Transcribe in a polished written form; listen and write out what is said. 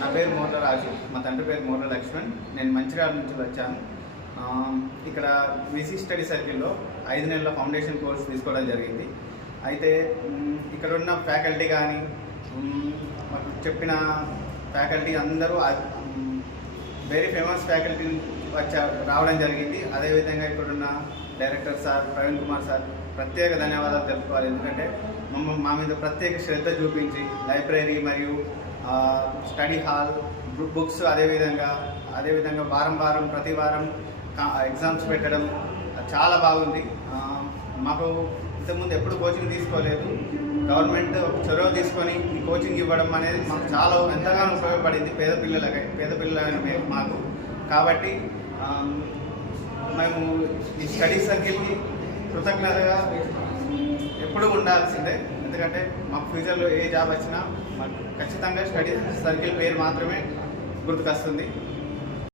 నా పేరు మోర్ల రాజు, మా తండ్రి పేరు మోర్ల లక్ష్మణ్. నేను మంచిర్యాల నుంచి వచ్చాను. ఇక్కడ విసి స్టడీ సర్కిల్లో 5 నెలల ఫౌండేషన్ కోర్స్ తీసుకోవడం జరిగింది. అయితే ఇక్కడ ఉన్న ఫ్యాకల్టీ కానీ మాకు చెప్పిన ఫ్యాకల్టీ అందరూ వెరీ ఫేమస్ ఫ్యాకల్టీ రావడం జరిగింది. అదేవిధంగా ఇక్కడున్న director sir Praveen Kumar sir ప్రత్యేక ధన్యవాదాలు తెలుపుకోవాలి. ఎందుకంటే మా మీద ప్రత్యేక శ్రద్ధ చూపించి లైబ్రరీ మరియు స్టడీ హాల్, బుక్స్, అదేవిధంగా వారం ప్రతి వారం ఎగ్జామ్స్ పెట్టడం చాలా బాగుంది. మాకు ఇంతకుముందు ఎప్పుడు కోచింగ్ తీసుకోలేదు. గవర్నమెంట్ చొరవ తీసుకొని ఈ కోచింగ్ ఇవ్వడం అనేది మాకు చాలా ఎంతగానో ఉపయోగపడింది పేద పిల్లలైన మాకు. కాబట్టి మేము ఈ స్టడీ సర్కిల్కి కృతజ్ఞతగా ఎప్పుడూ ఉండాల్సిందే. ఎందుకంటే మాకు ఫ్యూచర్లో ఏ జాబ్ వచ్చినా మాకు ఖచ్చితంగా స్టడీ సర్కిల్ పేరు మాత్రమే గుర్తుకొస్తుంది.